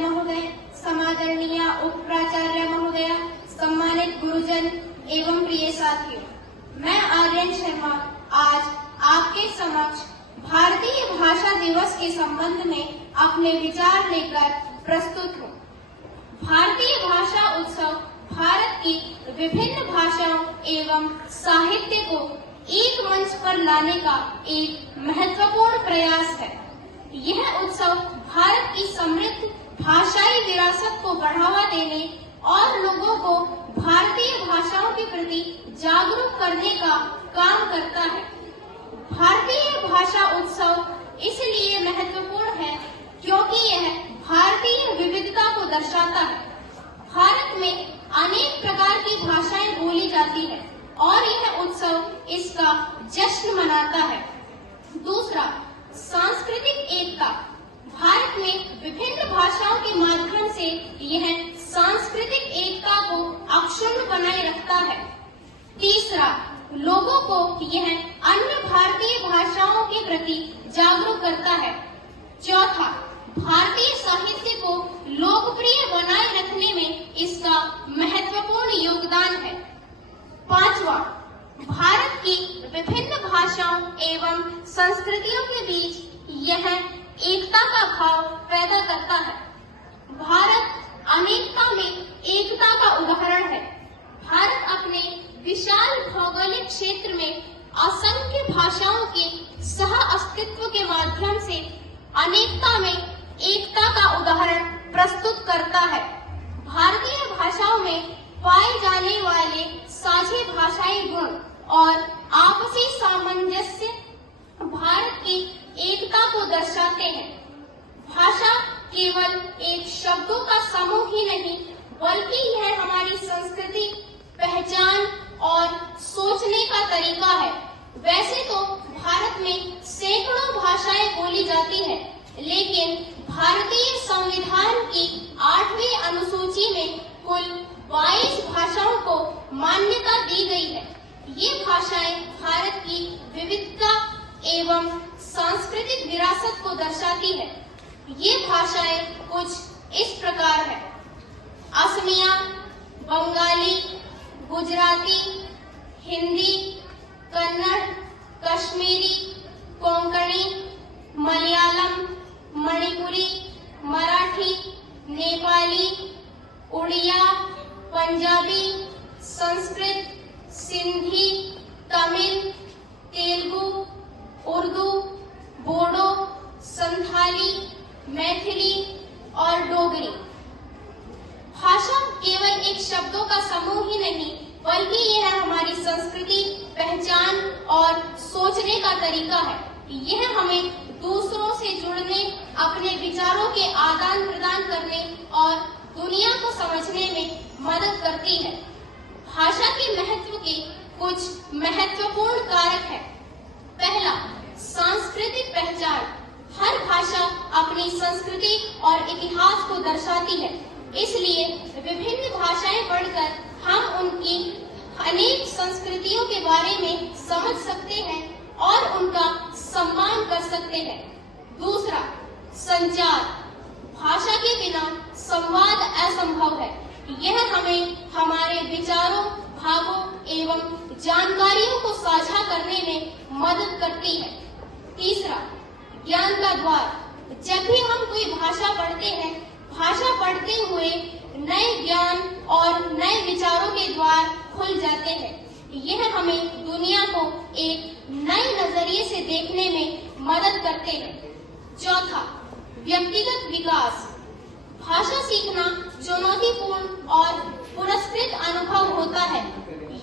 महोदय, समादरणीय उप प्राचार्य महोदय, सम्मानित गुरुजन एवं प्रिय साथियों, मैं आर्यन शर्मा आज आपके समक्ष भारतीय भाषा दिवस के संबंध में अपने विचार लेकर प्रस्तुत हूँ। भारतीय भाषा उत्सव भारत की विभिन्न भाषाओं एवं साहित्य को एक मंच पर लाने का एक महत्वपूर्ण प्रयास है। यह उत्सव भारत की समृद्ध भाषाई विरासत को बढ़ावा देने और लोगों को भारतीय भाषाओं के प्रति जागरूक करने का काम करता है। भारतीय भाषा उत्सव इसलिए महत्वपूर्ण है क्योंकि यह भारतीय विविधता को दर्शाता है। भारत में अनेक प्रकार की भाषाएं बोली जाती है और यह उत्सव इसका जश्न मनाता है। दूसरा, सांस्कृतिक एकता। भारत में विभिन्न भाषाओं के माध्यम से यह सांस्कृतिक एकता को अक्षुण्ण बनाए रखता है। तीसरा, लोगों को यह अन्य भारतीय भाषाओं के प्रति जागरूक करता है। चौथा, भारतीय साहित्य को लोकप्रिय बनाए रखने में इसका महत्वपूर्ण योगदान है। पांचवा, भारत की विभिन्न भाषाओं एवं संस्कृतियों के बीच यह एकता का भाव पैदा करता है। भारत अनेकता में एकता का उदाहरण है। भारत अपने विशाल भौगोलिक क्षेत्र में असंख्य भाषाओं के सह अस्तित्व के माध्यम से अनेकता में एकता का उदाहरण प्रस्तुत करता है। भारतीय भाषाओं में पाए जाने वाले साझे भाषाई गुण और आपसी सामंजस्य भारत की एकता को दर्शाते हैं। भाषा केवल एक शब्दों का समूह ही नहीं, बल्कि यह हमारी संस्कृति, पहचान और सोचने का तरीका है। वैसे तो भारत में सैकड़ों भाषाएं बोली जाती है, लेकिन भारतीय संविधान की 8वीं अनुसूची में कुल 22 भाषाओं को मान्यता दी गई है। ये भाषाएं भारत की विविधता एवं सांस्कृतिक विरासत को दर्शाती है। ये भाषाएं कुछ इस प्रकार है: असमिया, बंगाली, गुजराती, हिंदी, कन्नड़, कश्मीरी, कोंकणी, मलयालम, मणिपुरी, मराठी, नेपाली, उड़िया, पंजाबी, संस्कृत, सिंधी, तमिल, तेलुगु, उर्दू, बोडो, संथाली, मैथिली और डोगरी। भाषा केवल एक शब्दों का समूह ही नहीं, बल्कि यह हमारी संस्कृति, पहचान और सोचने का तरीका है। यह हमें दूसरों से जुड़ने, अपने विचारों के आदान प्रदान करने और दुनिया को समझने में मदद करती है। भाषा के महत्व के कुछ महत्वपूर्ण कारक है। पहला, सांस्कृतिक पहचान। हर भाषा अपनी संस्कृति और इतिहास को दर्शाती है, इसलिए विभिन्न भाषाएं पढ़कर हम उनकी अनेक संस्कृतियों के बारे में समझ सकते हैं और उनका सम्मान कर सकते हैं। दूसरा, संचार। भाषा के बिना संवाद असंभव है। यह हमें हमारे विचारों, भावों एवं जानकारियों को साझा करने में मदद करती है। तीसरा, ज्ञान का द्वार। जब भी हम कोई भाषा पढ़ते हैं, भाषा पढ़ते हुए नए ज्ञान और नए विचारों के द्वार खुल जाते हैं। यह हमें दुनिया को एक नए नजरिए से देखने में मदद करते हैं। चौथा, व्यक्तिगत विकास। भाषा सीखना चुनौतीपूर्ण और पुरस्कृत अनुभव होता है।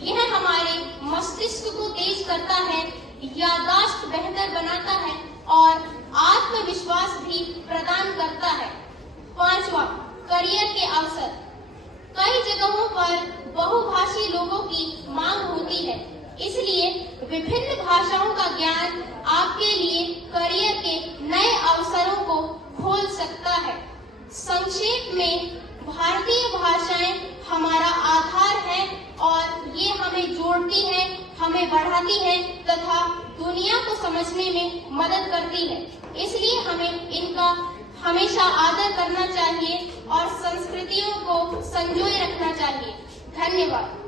यह हमारे मस्तिष्क को तेज करता है, याददाश्त बेहतर बनाता है और आत्मविश्वास भी प्रदान करता है। पांचवा, करियर के अवसर। कई जगहों पर बहुभाषी लोगों की मांग होती है, इसलिए विभिन्न भाषाओं का ज्ञान आपके लिए करियर के नए अवसरों को खोल सकता है। संक्षेप में, भारतीय भाषाएं हमारा आधार है और ये हमें जोड़ती है, हमें बढ़ाती है तथा दुनिया को समझने में मदद करती है। इसलिए हमें इनका हमेशा आदर करना चाहिए संजोए रखना चाहिए। धन्यवाद।